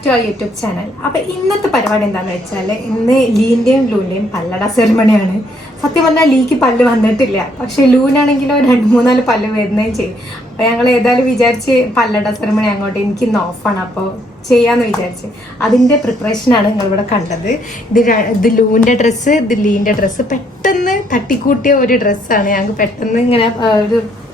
Back to our YouTube channel. അപ്പോൾ ഇന്നത്തെ പരിപാടി എന്താണെന്ന് വെച്ചാൽ ഇന്ന് ലീൻ്റെയും ലൂൻ്റെയും പല്ലട സെറിമണിയാണ്. സത്യം പറഞ്ഞാൽ ലീക്ക് പല്ല് വന്നിട്ടില്ല, പക്ഷേ ലൂനാണെങ്കിലോ 2-3-4 പല്ല് വരുന്നേം ചെയ്യും. അപ്പോൾ ഞങ്ങൾ ഏതായാലും വിചാരിച്ച് പല്ലട സെറിമണി അങ്ങോട്ട് എനിക്ക് ഇന്ന് ഓഫാണ്, അപ്പോൾ ചെയ്യാമെന്ന് വിചാരിച്ച് അതിൻ്റെ പ്രിപ്പറേഷനാണ് നിങ്ങളിവിടെ കണ്ടത്. ഇത് ലൂൻ്റെ ഡ്രസ്സ്, ഇത് ലീൻ്റെ ഡ്രസ്സ്. പെട്ടെന്ന് തട്ടിക്കൂട്ടിയ ഒരു ഡ്രസ്സാണ്. ഞങ്ങൾക്ക് പെട്ടെന്ന് ഇങ്ങനെ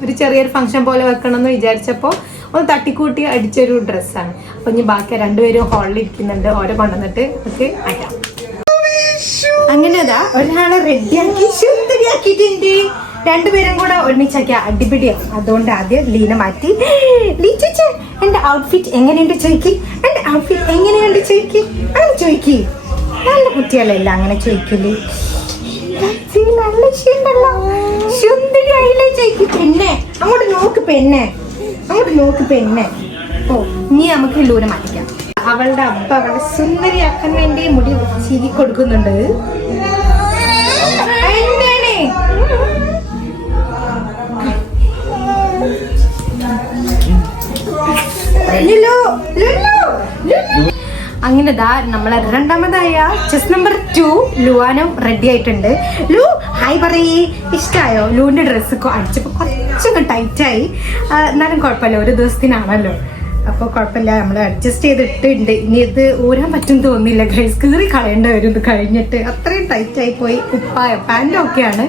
ഒരു ചെറിയൊരു ഫംഗ്ഷൻ പോലെ വെക്കണമെന്ന് വിചാരിച്ചപ്പോൾ ഒന്ന് തട്ടിക്കൂട്ടി അടിച്ചൊരു ഡ്രസ്സാണ്. അപ്പോൾ ഇനി ബാക്കി രണ്ടുപേരും ഹാളിൽ ഇരിക്കുന്നുണ്ട്, ഓരോ കൊണ്ടുവന്നിട്ട് നമുക്ക് അയക്കാം. അങ്ങനെ അതാ ഒരാളെ റെഡിയാക്കി ശുദ്ധരിയാക്കിയിട്ടുണ്ട്. രണ്ടുപേരും കൂടെ ഒരുമിച്ചാക്കി അടിപിടിയാവും. അതുകൊണ്ട് ആദ്യം ലീന മാറ്റി. ലീ ചോദിച്ചേ എന്റെ ഔട്ട്ഫിറ്റ് എങ്ങനെയുണ്ട് ചോദിക്കി, എന്റെ ഔട്ട്ഫിറ്റ് എങ്ങനെയുണ്ട് ചോദിക്കി, അങ്ങനെ ചോദിക്കി. നല്ല കുട്ടികളല്ല അങ്ങനെ ചോദിക്കില്ലേ, നല്ല ഇഷ്ടമുണ്ടല്ലോ സുന്ദരിയായില്ലേ ചോദിക്കി. പെണ്ണെ അങ്ങോട്ട് നോക്ക്, പെണ്ണെ അങ്ങോട്ട് നോക്ക് പെണ്ണെ. ഓ ഇനി നമുക്ക് ലൂനെ മാറ്റിക്കാം. അവളുടെ അബ്ബ അവളെ സുന്ദരിയാക്കാൻ വേണ്ടി മുടി ചീകി കൊടുക്കുന്നുണ്ട്. അങ്ങനെ ദാ നമ്മളെ രണ്ടാമതായ ചെസ് നമ്പർ 2 ലുവാനും റെഡി ആയിട്ടുണ്ട്. ലു ഹായ് പറയേ. ഇഷ്ടമായോ? ലൂവിന്റെ ഡ്രസ്സ് അടിച്ചപ്പോൾ കുറച്ചൊന്ന് ടൈറ്റായി, എന്നാലും കുഴപ്പമില്ല, ഒരു ദിവസത്തിനാണല്ലോ, അപ്പോൾ കുഴപ്പമില്ല, നമ്മൾ അഡ്ജസ്റ്റ് ചെയ്തിട്ടുണ്ട്. ഇനി ഇത് ഊരാൻ പറ്റും തോന്നില്ല, ഗൈസ്, കീറി കളയേണ്ടി വരും ഇത് കഴിഞ്ഞിട്ട്, അത്രയും ടൈറ്റായി പോയി. കുപ്പായം പാൻറ്റും ഒക്കെയാണ്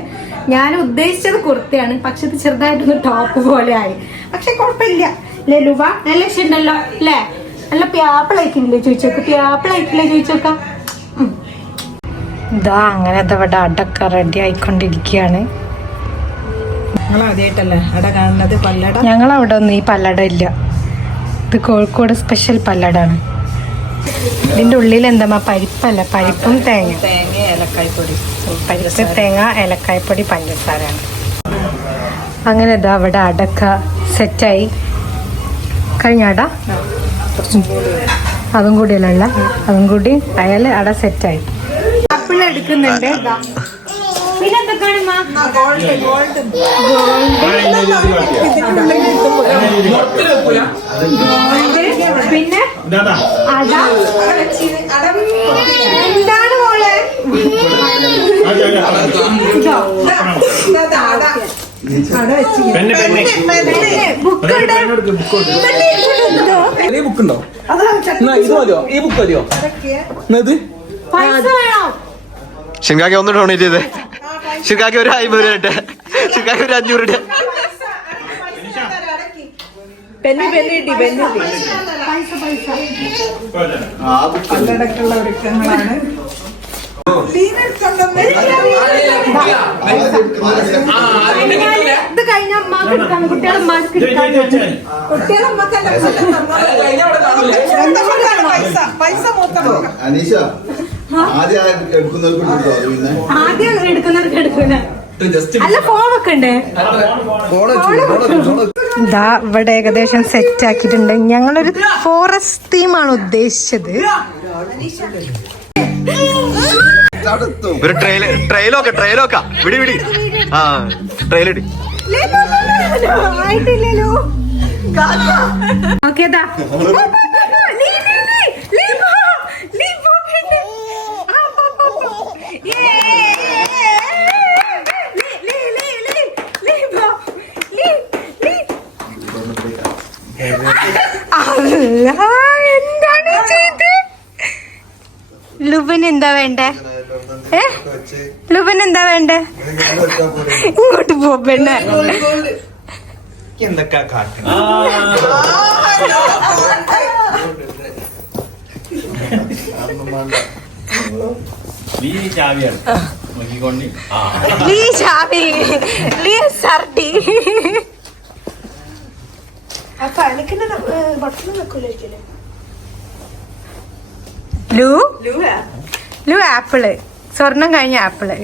ഞാൻ ഉദ്ദേശിച്ചത്, കുർത്തയാണ്, പക്ഷെ ഇത് ചെറുതായിട്ടൊന്ന് ടോപ്പ് പോലെ ആയി. പക്ഷെ കുഴപ്പമില്ല അല്ലേ ലുവ, നല്ല ഇഷ്ടമുണ്ടല്ലോ അല്ലേ? നല്ല പ്യാപ്പിളായിക്കില്ലേ ചോദിച്ചോക്ക്, പ്യാപ്പിളായിക്കില്ലേ ചോദിച്ചോക്ക. ഇതാ അങ്ങനെ ഇവിടെ അടക്ക റെഡി ആയിക്കൊണ്ടിരിക്കുകയാണ്. ഞങ്ങളവിടെ ഒന്നും ഈ പല്ലട ഇല്ല, ഇത് കോഴിക്കോട് സ്പെഷ്യൽ പല്ലടാണ്. ഇതിന്റെ ഉള്ളിൽ എന്താ പരിപ്പല്ല, പരിപ്പും തേങ്ങ, പരിപ്പ് തേങ്ങ ഏലക്കായ്പ്പൊടി പഞ്ചസാരയാണ്. അങ്ങനെ ഇതാ അവിടെ അടക്ക സെറ്റായി കഴിഞ്ഞാടാ, അതും കൂടിയല്ല, അതും കൂടി അയാൾ അട സെറ്റായി. ആപ്പിൾ എടുക്കുന്നുണ്ട്. പിന്നെ എന്തൊക്കെയാണ് പിന്നെ അട എന്താണ് മോളെ? ഷിൻകാക്ക് ഒന്ന് ഡൊണേറ്റ് ചെയ്തേ. ഷിൻകാക്ക് ഒരു 50 രൂപ ഇട്ടെ, ഷിൻകാക്ക് ഒരു 500 ഇട്ടെ. പല്ലടക്കുള്ള ഒരുക്കങ്ങളാണ്. ഇത് കഴിഞ്ഞ അനീഷ ആദ്യം എടുക്കുന്നവർക്ക് എടുക്കൂല, അല്ല ഫോൺ വെക്കണ്ടേ? ഇതാ ഇവിടെ ഏകദേശം സെറ്റ് ആക്കിയിട്ടുണ്ട്. ഞങ്ങളൊരു ഫോറസ്റ്റ് തീമാണ് ഉദ്ദേശിച്ചത്. ഒരു ട്രെയിലൊക്കെ വിടി വിടി. ആ ട്രെയിലിടി. ആയിട്ടില്ലല്ലോ. ഓക്കെ എന്താണ് ചെയ്ത്? ലുബിന് എന്താ വേണ്ടേ? ലുബിന് എന്താ വേണ്ടേ? ഇങ്ങോട്ട് പോ പെണ്ണെ. എന്തൊക്കെ ലു ആപ്പിള്, സ്വർണം കഴിഞ്ഞ ആപ്പിള്.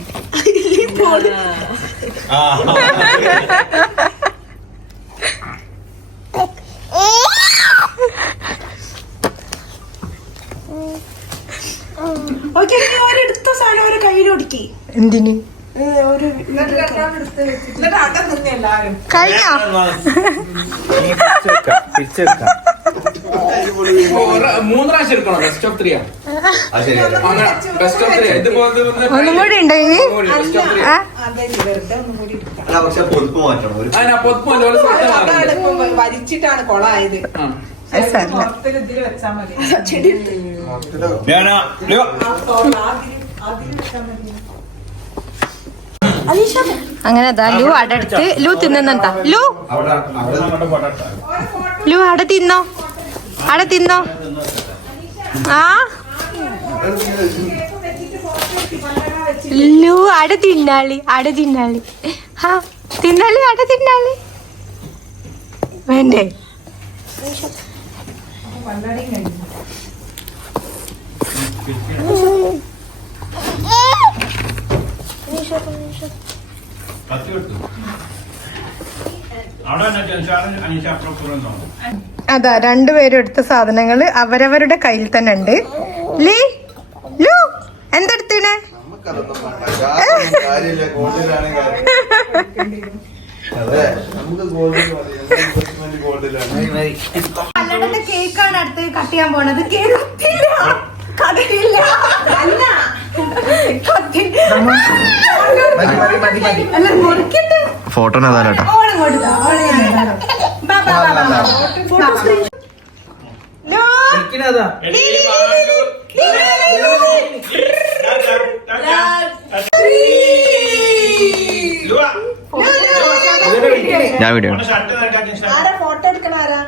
എടുത്ത സാധനം ഒരു കയ്യിലൊടുക്കി. എന്തിന്? കഴിഞ്ഞോ? മൂന്ന് പ്രാവശ്യം എടുക്കണം. ബെസ്റ്റ് ഓഫ് 3 ബെസ്റ്റ് ഓഫ് 3 ഒന്നും കൂടി ഉണ്ട് ഇനി ബെസ്റ്റ് ഓഫ് 3 അതെ വെറുതെ ഒന്നും കൂടി എടുക്കാം. അല്ല പക്ഷെ പൊതുപ്പ് മാറ്റണം ഒരു അതിനാ പൊതുപ്പോ അതാണ് ഇപ്പം വലിച്ചിട്ടാണ് കൊളായത്. സാരമില്ല. ഇതിൽ വെച്ചാൽ മതി. അങ്ങനെ അതാ ലു അടടുത്ത് ലു തിന്നെന്താ ലു ലു അട തിന്നോ അട തിന്നോ ആ ലു അട തിന്നാളി ഹാ തിന്നാളി അട തിന്നാളി വേണ്ടേ അതാ രണ്ടുപേരും എടുത്ത സാധനങ്ങള് അവരവരുടെ കയ്യിൽ തന്നെ ഉണ്ട്. ലീ ലു എന്തെടുത്തീനെ കാര്യമില്ല ഗോൾഡിലാണ് അതെ നമുക്ക് ഗോൾഡിലാണ് പല്ലടത്തെ കേക്കാണ് അടുത്ത് കട്ട് ചെയ്യാൻ പോണത്. കേക്കില്ല കത്തില്ല അല്ല അല്ല മുറിക്കട്ടെ. ഫോട്ടോ അതാലട്ടാ ഓണം കൊടുത്താ ഞാൻ വീഡിയോ ആരാ ഫോട്ടോ എടുക്കണ ആരാ?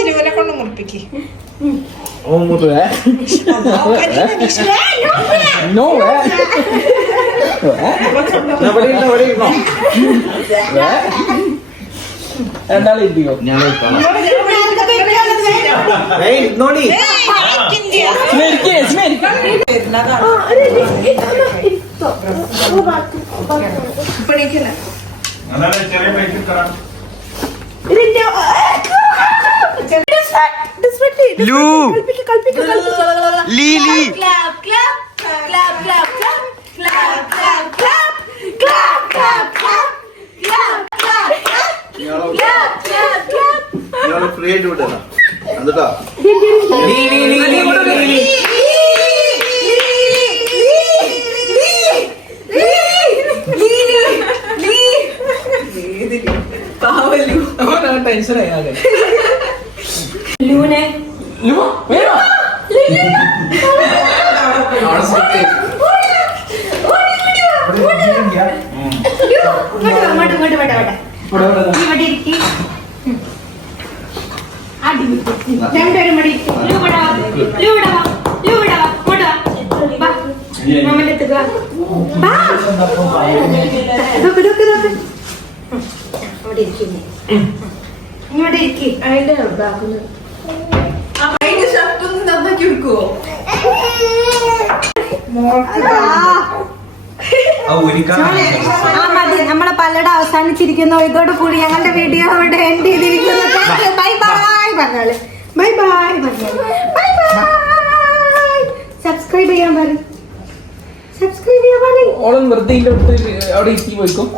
ഇരുവരെ കൊണ്ട് മുറിപ്പിക്ക്. ലൂ ലീ ലീ ഫ്രീ ആയിട്ട് വിട്ടേരാ എന്നിട്ടാ ടെൻഷൻ ആയാലേ ലൂനെ രണ്ടുപേരും ഇങ്ങോട്ട് ഇരിക്കി അതിന്റെ നമ്മളെ പല്ലട അവസാനിച്ചിരിക്കുന്നു. ഇതോട് കൂടി ഞങ്ങളുടെ വീഡിയോ ഇവിടെ എൻഡ് ചെയ്തിരിക്കുന്നു. ബൈ ബൈ പറഞ്ഞാല് ബൈ ബൈ പറഞ്ഞാല് ബൈ ബൈ. സബ്സ്ക്രൈബ് ചെയ്യാൻ പറയും. സബ്സ്ക്രൈബ് ചെയ്യാൻ പറയും. ഓളം വെറുതെ അവിടെ ഇരിക്കും.